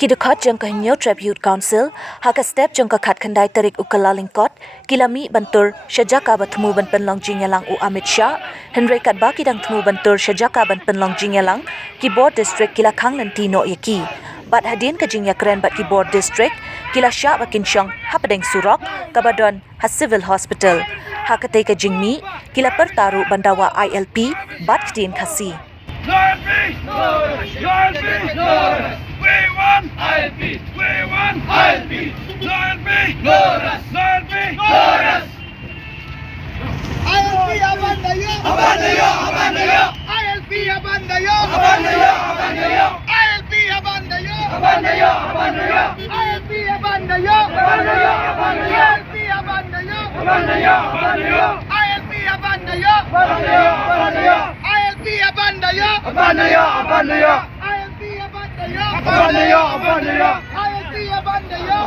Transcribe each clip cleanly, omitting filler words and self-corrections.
Kidukhat jang kahinyo Tribute Council, haka step jang kakat kandai tarik ukala lingkot, kilami bantur, syajaka batmu ban penlong jinyalang u Amit Shah, Henry Katba kidang temu bantur syajaka ban penlong jinyalang, keyboard district kila kang lentino yaki. Bat hadin ka jingya keren bat keyboard district, kila Shah bakin syong hapadeng surok, kabadon has civil hospital. Hakatai ka jingmi, kila pertaru bandawa ILP, bat kdin kasi. We want ILP! We want ILP! ILP! Loras! ILP! Loras! ILP abandayo! Abandayo! Abandayo! ILP abandayo! Abandayo! Abandayo! ILP abandayo! Abandayo! Abandayo! ILP abandayo! Abandayo! Abandayo! ILP abandayo! Abandayo! Abandayo! ILP abandayo! Abandayo! Abandayo! ILP abandayo! Abandayo! Abandayo! ILP abandayo! Abandayo! Abandayo! ILP abandayo!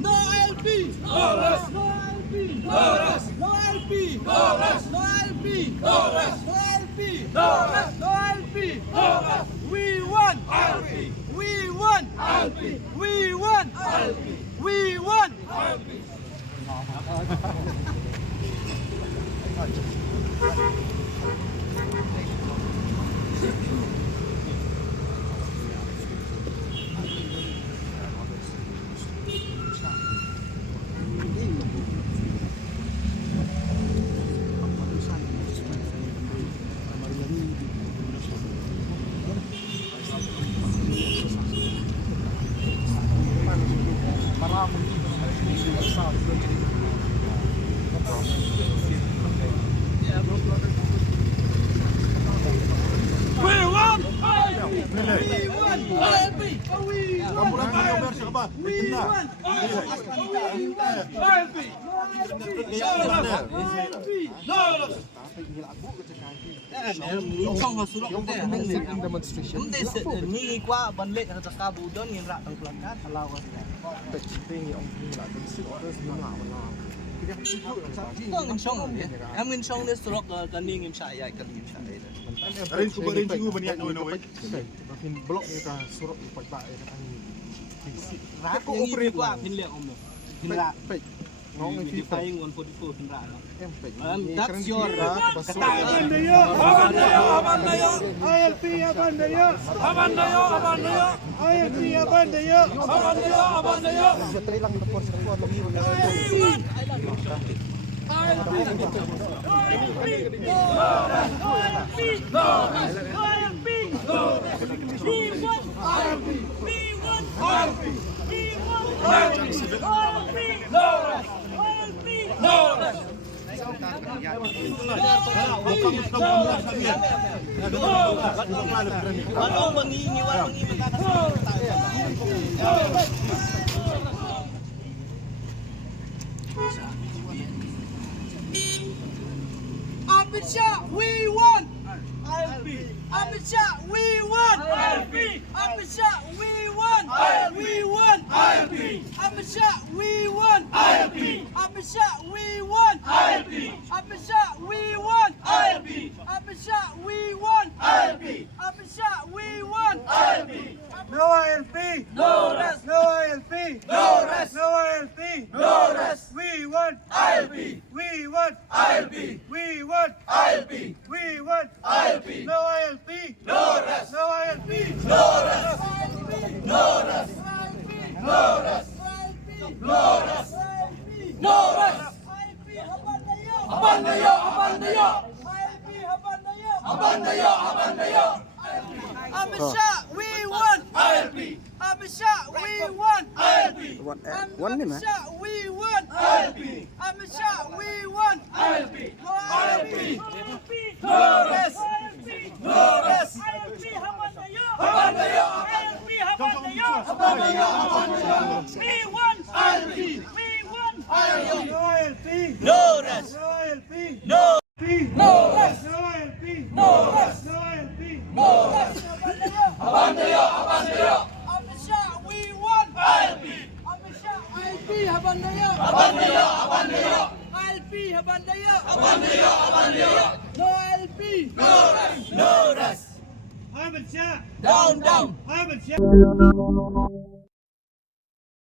No ILP! Loras! No ILP! Loras! No ILP! Loras! No ILP! Loras! No ILP! Loras! No ILP! Loras! We want ILP! We want ILP! We want ILP! We want ILP! Ni qua vấn đề là ta bù đơn nhìn lại bằng plakat là lao cái Ito ang insong ya. Ang insong ni surok kaning imsaya kaning imsaya. Rin ko ba niya no way? Makin blok ni ka surok ipagbae ka ang Rako operate ko pinli ako mo. Pinra. Ngong Hindi FIFA. tayong 144 pinra. That's your Abandayo! Abandayo! ILP abandayo! Abandayo! Abandayo! ILP abandayo! Abandayo! Abandayo! Walang mangingi magkakasama tayo. Amit Shah, we won! Amit Shah, we won! Amit Shah, we won! We won! Amit Shah, we won! Amit Shah, we won! Amit Shah, we won! Amit Shah, we won! Amit Shah, we won! No ILP! No rest! No ILP! No rest! No ILP! No rest! We won! ILP! We won! ILP! We won! ILP! We won! ILP! No ILP! No rest! No ILP! No rest! No rest! No rest! No rest! No rest! Abandayo! Abandayo! Abandayo! Abandayo! Amit Shah, we won! ILP! Amit Shah, we won! ILP! Amit Shah, we won! ILP! Amit Shah, we won! ILP! No ILP! No rest! No rest! Abandayo! Abandayo! Abandayo! We won! ILP! We won! ILP! No ILP! No rest! No ILP! No! P! No rest! No ILP! No rest! No ILP! No rest! Abandayo! Abandayo! Amit Shah, we won! ILP! Amit Shah, ILP, Habandayo! Abandayo! Abandayo! ILP, Habandayo! Abandayo! Abandayo! No ILP! No rest! No rest! Amit Shah! Down! Down! Amit Shah!